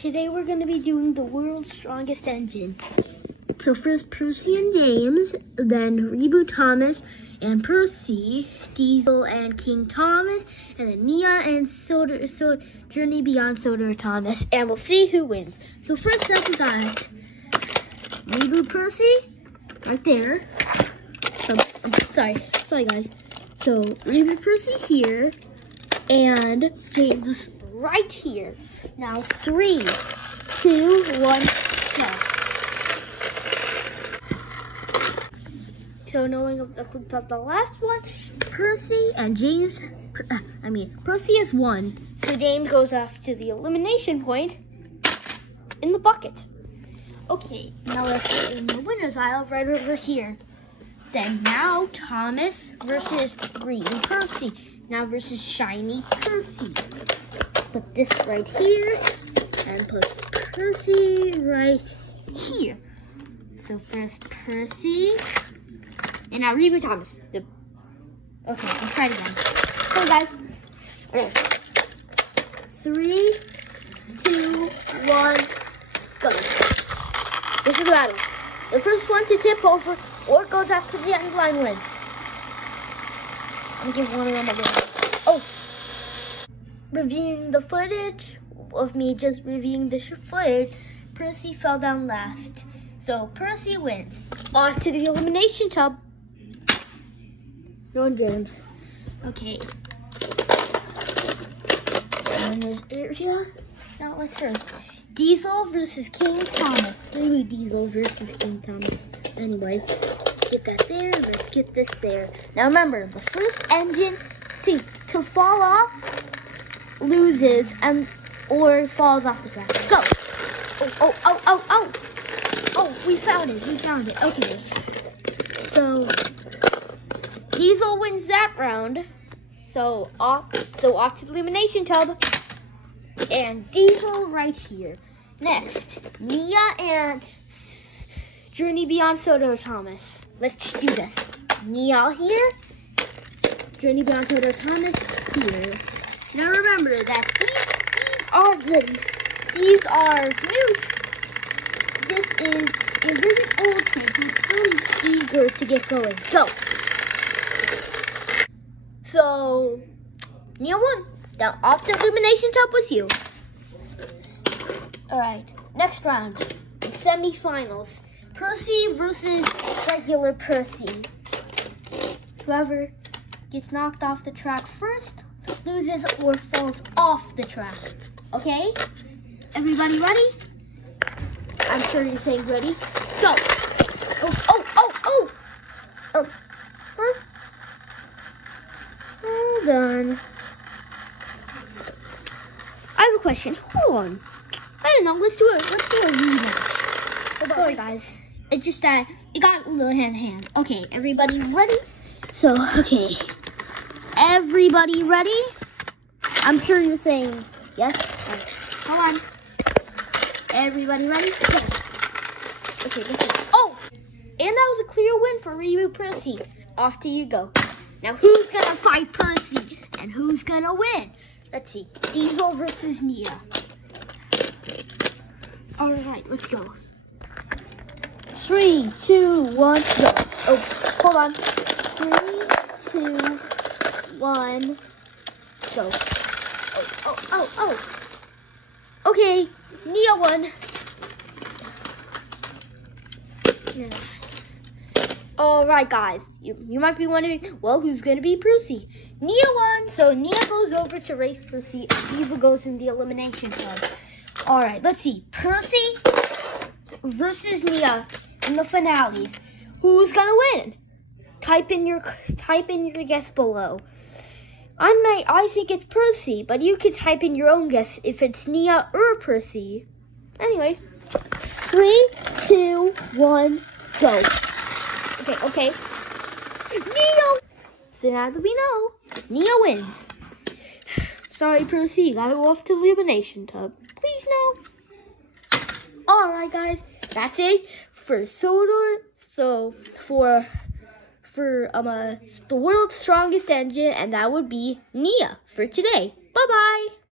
Today we're going to be doing the world's strongest engine. So first Percy and James, then Reboot Thomas and Percy, Diesel and King Thomas, and then Nia and Journey Beyond Soda Thomas, and we'll see who wins. So first up we got Reboot Percy, right there. Sorry guys. So Reboot Percy here, and James right here. Now 3, 2, 1, go. So knowing of the last one, Percy and James, Percy is 1. So James goes off to the elimination point in the bucket. Okay, now let's put in the winner's aisle right over here. Then now Thomas versus Green Percy. Now versus Shiny Percy. Put this right here and put Percy right here. So first Percy, and now Reboot Thomas. Okay, let's try it again. So guys, okay. 3, 2, 1, go. This is the battle. The first one to tip over or goes after the end line wins. I'm gonna give one of them a win. Oh! Reviewing the footage of me just reviewing the footage, Percy fell down last. So Percy wins. Off to the elimination tub. No James. Okay. And there's area. Now let's first. Diesel versus King Thomas. Maybe Diesel versus King Thomas. Anyway, get that there. Let's get this there. Now remember, the first engine to fall off loses or falls off the track. Go! Oh! Oh, we found it. Okay. So Diesel wins that round. So off to the elimination tub. And Diesel right here. Next, Nia and Journey Beyond Soda Thomas. Let's do this. Nia here, Journey Beyond Soda Thomas here. Now remember that these are new. This is a really old tank. I'm eager to get going. Go. So Nia won. Now off the elimination tub with you. Alright, next round. The semi-finals. Percy versus regular Percy. Whoever gets knocked off the track first loses or falls off the track. Okay? Everybody ready? I'm sure you're saying ready. Go! Oh! Hold on. I have a question. Hold on. I don't know. Let's do a rematch. Sorry, guys. It just it got a little hand. Okay, everybody ready? So, okay. Everybody ready? I'm sure you're saying yes. Right. Hold on. Everybody ready? Okay, let's go. Oh! And that was a clear win for Reboot Percy. Off to you go. Now, who's gonna fight Percy? And who's gonna win? Let's see. Diesel versus Nia. Alright, let's go. 3, 2, 1, go. Oh, hold on. 3, 2, 1, go. Oh. Okay, Nia won. Yeah. Alright, guys. You might be wondering, well, who's going to be Percy? Nia won, so Nia goes over to race Percy, and Diesel goes in the elimination tub. Alright, let's see. Percy versus Nia in the finales. Who's gonna win? Type in your guess below. I think it's Percy, but you could type in your own guess if it's Nia or Percy. Anyway, 3, 2, 1, go. Okay. Nia! So now that we know, Nia wins. Sorry, Percy, you gotta go off to the elimination tub. Please no. Alright, guys, that's it for Sodor. So for the world's strongest engine, and that would be Nia for today. Bye bye.